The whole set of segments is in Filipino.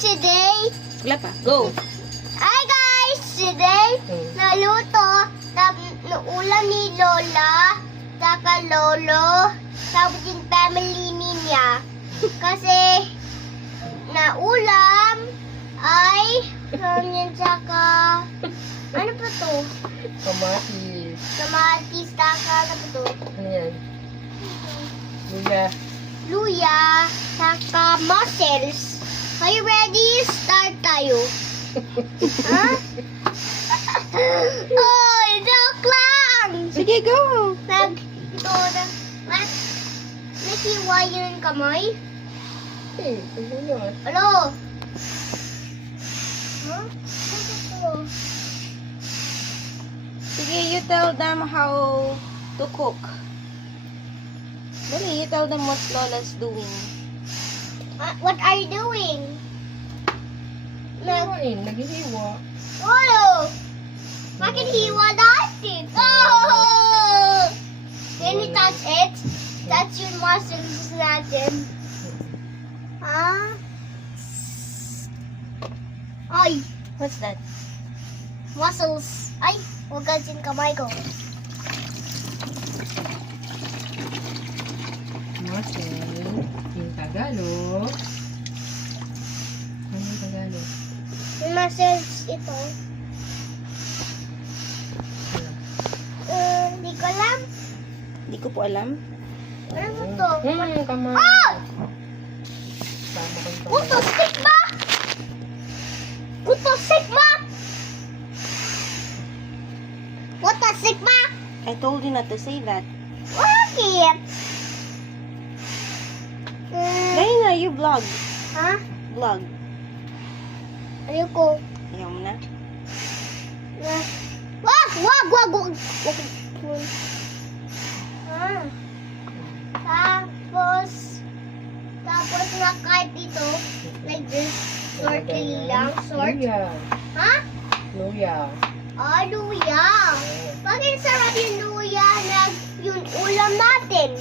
today. Wala pa. Go. Hi guys! Today, naluto ulam ni Lola, saka Lolo, tapos yung family niya. Kasi, na ulam ay, yan saka, ano pa to? Kamatis. Kamatis, saka, ano pa to? Ano yan? Luya. Luya, saka mussels. Are you ready? Start tayo. Ha? Oh, joke lang! Sige, go. Ito na. Nakiwa yun kamay? Eh, ano yan? Ano? Huh? Ano ito? Sige, you tell them how to cook. Dali, you tell them what Lola's doing. What are you doing? Hiwain, naghihiwa. Oh! Bakit hiwa natin? Oh! Can you touch it? Touch yung muscles natin. Ah? Ay! What's that? Muscles. Ay! Huwag gansin kamay ko. Muscle. Yung Tagalog. Ano yung Tagalog? Yung muscles ito. Hindi ko alam. Hindi ko po alam. Ano ba to? Kamay. Ah! Tama kang kamay. Kuto stigma! Kuto stigma! Kuto stigma! I told you not to say that. Bakit? Dali na, you vlog. Ha? Vlog. Ayoko. Ayaw mo na. Wag! Wag! Wag! Wag! Ah. Tapos na-cut dito. Like this. Shortly lang. Short. Luya. Ha? Luya. Ah, luya. Bakit sarap yung luya na yung ulam natin?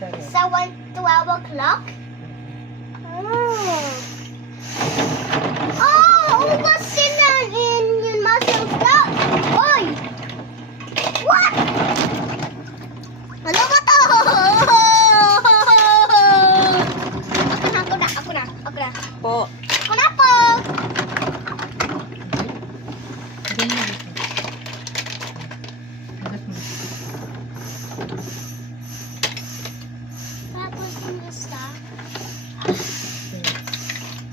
Sarap. Sa 12 o'clock? Oh. Oh! Ugasin na yung muscles na. Oy! What? Ano ba to? Ako na. Po. Ako na po.